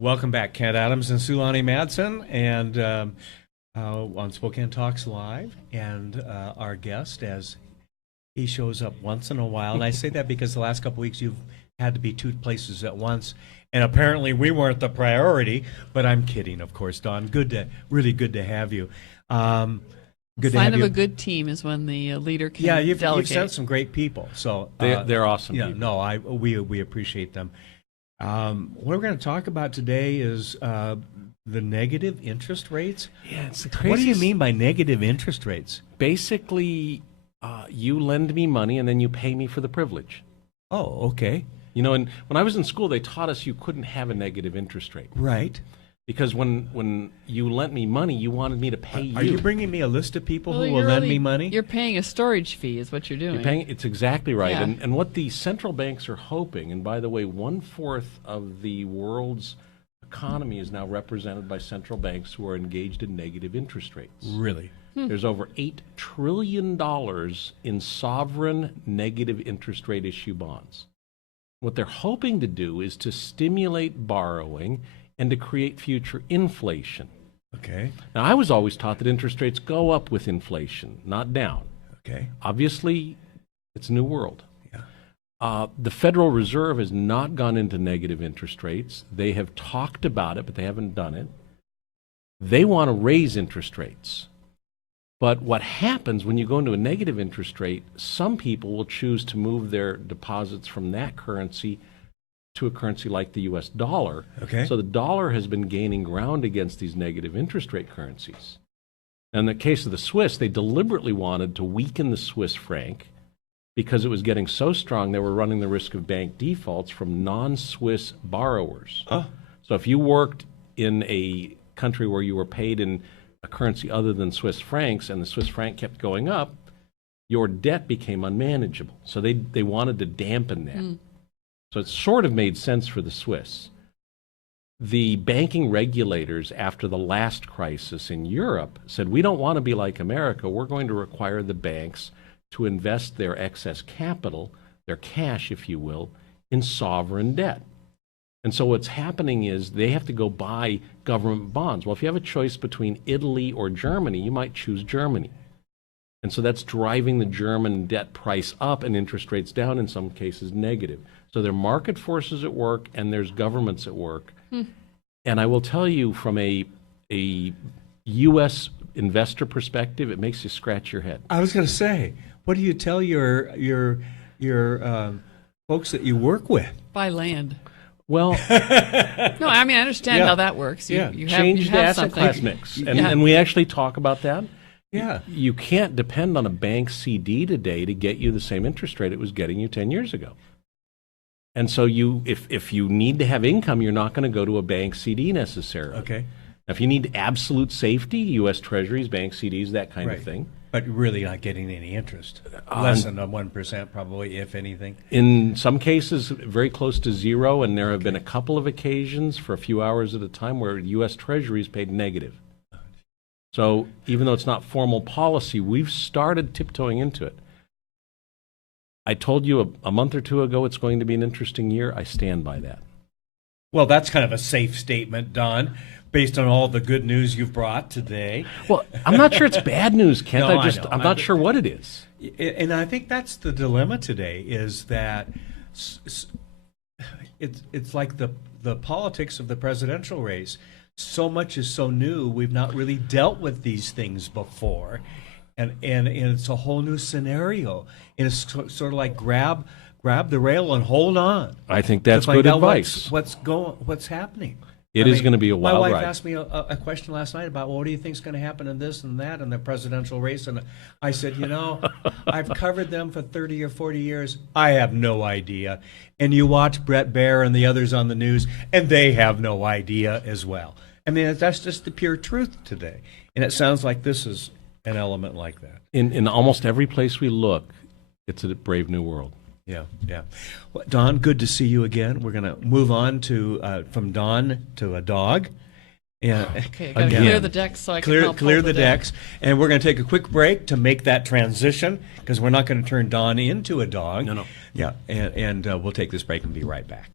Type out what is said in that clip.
Welcome back, Kent Adams and Sulani Madsen, and on Spokane Talks Live, and our guest, as he shows up once in a while, and I say that because the last couple weeks you've had to be two places at once, and apparently we weren't the priority, but I'm kidding, of course, Don. Really good to have you. Good Sign of a good team is when the leader can you've delegate. sent some great people, so they're awesome. Yeah, people. no, we appreciate them. What we're going to talk about today is the negative interest rates. Yeah, it's the What do you craziest. mean by negative interest rates? Basically, you lend me money and then you pay me for the privilege. Oh, okay. You know, and when I was in school, they taught us you couldn't have a negative interest rate Right. because when you lent me money, you wanted me to pay you. Are you bringing me a list of people Well, who will you're lend really- me money? You're paying a storage fee is what you're doing. You're paying. It's exactly right. Yeah. And what the central banks are hoping, and by the way, 1/4 of the world's economy is now represented by central banks who are engaged in negative interest rates. Really? There's over $8 trillion in sovereign negative interest rate issue bonds. What they're hoping to do is to stimulate borrowing and to create future inflation. Okay. Now, I was always taught that interest rates go up with inflation, not down. Okay. Obviously, it's a new world. Yeah. The Federal Reserve has not gone into negative interest rates. They have talked about it, but they haven't done it. They want to raise interest rates. But what happens when you go into a negative interest rate, some people will choose to move their deposits from that currency to a currency like the US dollar. Okay. So the dollar has been gaining ground against these negative interest rate currencies. In the case of the Swiss, they deliberately wanted to weaken the Swiss franc because it was getting so strong they were running the risk of bank defaults from non-Swiss borrowers. Oh. So if you worked in a country where you were paid in a currency other than Swiss francs and the Swiss franc kept going up, your debt became unmanageable. So they wanted to dampen that. So it sort of made sense for the Swiss. The banking regulators after the last crisis in Europe said, we don't want to be like America. We're going to require the banks to invest their excess capital, their cash, if you will, in sovereign debt. And so what's happening is they have to go buy government bonds. Well, if you have a choice between Italy or Germany, you might choose Germany. And so that's driving the German debt price up and interest rates down, in some cases negative. So there are market forces at work and there's governments at work. And I will tell you from a U.S. investor perspective, it makes you scratch your head. I was going to say, what do you tell your folks that you work with? Buy land. Well, No, I mean I understand Yeah. how that works. You, Yeah. you have, change you the have asset something. class mix. And, Yeah. and we actually talk about that. Yeah. You can't depend on a bank CD today to get you the same interest rate it was getting you 10 years ago. And so if you need to have income, you're not going to go to a bank CD necessarily. Okay. Now, if you need absolute safety, U.S. Treasuries, bank CDs, that kind Right. of thing. But really not getting any interest. Less than 1%, probably, if anything. In some cases, very close to zero, and there have been a couple of occasions for a few hours at a time where U.S. Treasuries paid negative. So even though it's not formal policy, we've started tiptoeing into it. I told you a month or two ago it's going to be an interesting year. I stand by that. Well, that's kind of a safe statement, Don, based on all the good news you've brought today. Well, I'm not sure it's bad news, Kent. No, I know. I'm not sure what it is. And I think that's the dilemma today, is that it's like the politics of the presidential race. So much is so new, we've not really dealt with these things before. And it's a whole new scenario. And it's sort of like grab the rail and hold on. I think to that's find good out advice. what's happening. It is going to be a wild My wife ride. asked me a question last night about, well, what do you think is going to happen in this and that in the presidential race? And I said, I've covered them for 30 or 40 years. I have no idea. And you watch Brett Baer and the others on the news, and they have no idea as well. I mean, that's just the pure truth today. And it sounds like this is an element like that. In almost every place we look, it's a brave new world. Yeah, yeah. Well, Don, good to see you again. We're going to move on to from Don to a dog. Yeah. Okay, got to Again. clear the decks so I can help clear hold the deck. decks, and we're going to take a quick break to make that transition because we're not going to turn Don into a dog. No. Yeah, and we'll take this break and be right back.